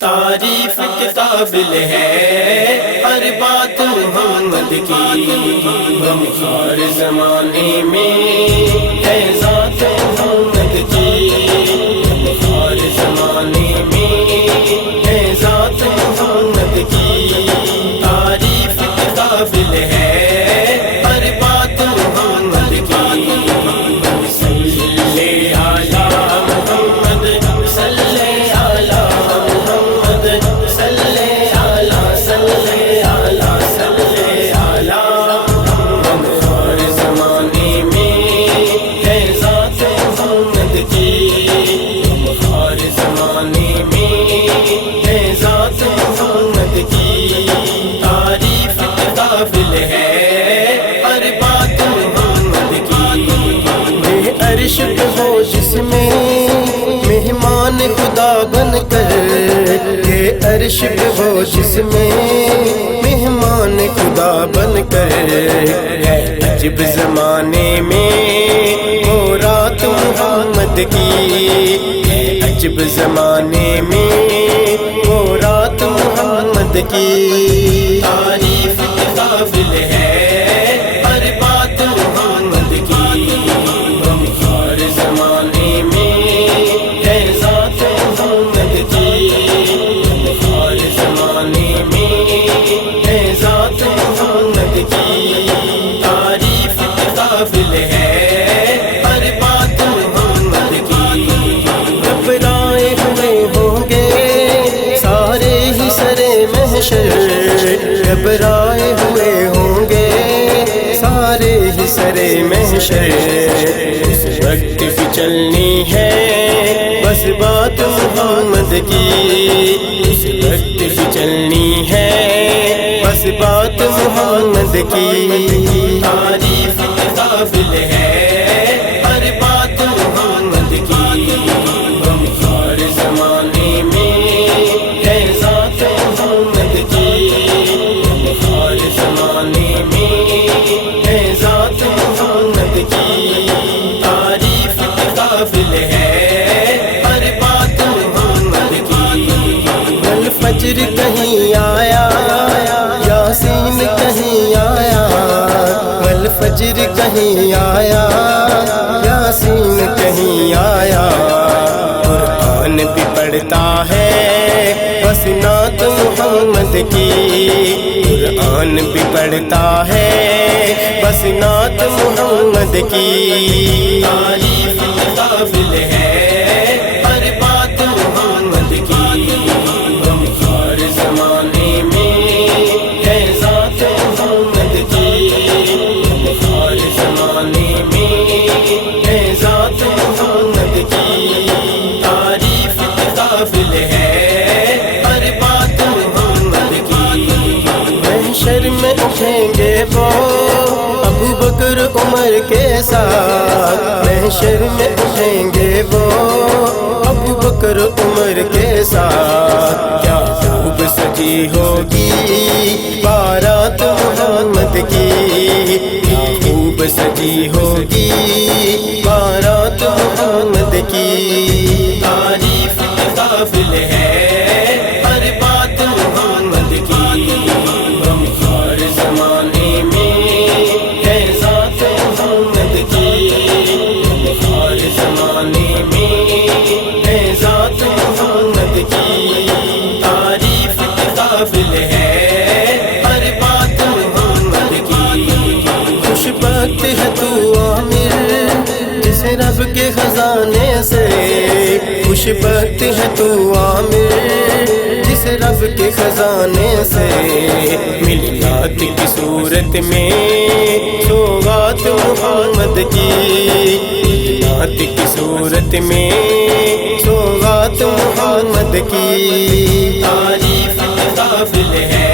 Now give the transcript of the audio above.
تعریف کے قابل ہے ہر بات محمد کی، ہر زمانے میں ہے ذات محمد کی، ہر زمانے میں ہے ذات محمد کی، تعریف کے قابل ہے ہر بات محمد کی، صلی علی محمد صلی علی محمد صلی علی صلی علی صلی علی محمد، ہر زمانے میں ہے ذات محمد کی، ہر زمانے میں ہے ذات محمد کی، تعریف کے قابل ہے ہر بات محمد کی، بے عرش پہ ہو جس میں مہمان خدا بن کر، یہ عرش پہ ہو جس میں مہمان خدا بن کر، ہے عجب زمانے میں وہ رات محمد کی، ہے عجب زمانے میں وہ رات محمد کی، تعریف کے قابل ہے ہر بات محمد کی، ہر زمانے میں ہے ذات محمد کی، ہر زمانے میں ہے ذات محمد کی، تعریف کے قابل ہے ہر بات محمد کی، گھبرائے ہوئے ہوں گے سارے ہی سرے محشر، گھبرائے ہوئے ہوں گے سارے ہی سرے محشر، اس وقت بھی چلنی ہے بس بات محمد کی، اس وقت بھی چلنی ہے بس بات محمد کی، تعریف کے قابل ہے ہر بات محمد کی، ہر زمانے میں ہے ذات محمد کی، ہر زمانے میں ہے ذات محمد کی، تعریف کے قابل ہے ہر بات محمد کی، الفجر کہیں آیا یاسین کہیں آیا، الفجر کہیں آیا یاسین کہیں آیا، قرآن بھی پڑھتا ہے بس نعت محمد کی، قرآن بھی پڑھتا ہے بس نعت محمد کی، تعریف کے قابل ہے ہر بات محمد کی، ہر زمانے میں ہے ذات محمد کی، ہر زمانے میں ہے ذات محمد کی، تعریف کے قابل ہے ہر بات محمد کی، محشر میں اٹھیں گے وہ ابو بکر عمر کے ساتھ، محشر میں اٹھیں گے وہ ابو بکر عمر کے ساتھ، کیا خوب سجی ہوگی بارات محمد کی، کیا خوب سجی ہوگی بارات محمد کی، تعریف کے قابل ہے ہر بات محمد کی، ہر زمانے میں ہے ذات محمد کی، ہر زمانے میں ہے ذات محمد کی، تعریف کے قابل ہے ہر بات محمد کی، خوش بخت ہے تو عامر جس رب کے خزانے سے، خوش بخت ہے تو عامر جس رب کے خزانے سے، ملکات کی صورت میں سوغات محمد کی، ملکات کی صورت میں سوغات محمد کی، تعریف کے قابل ہے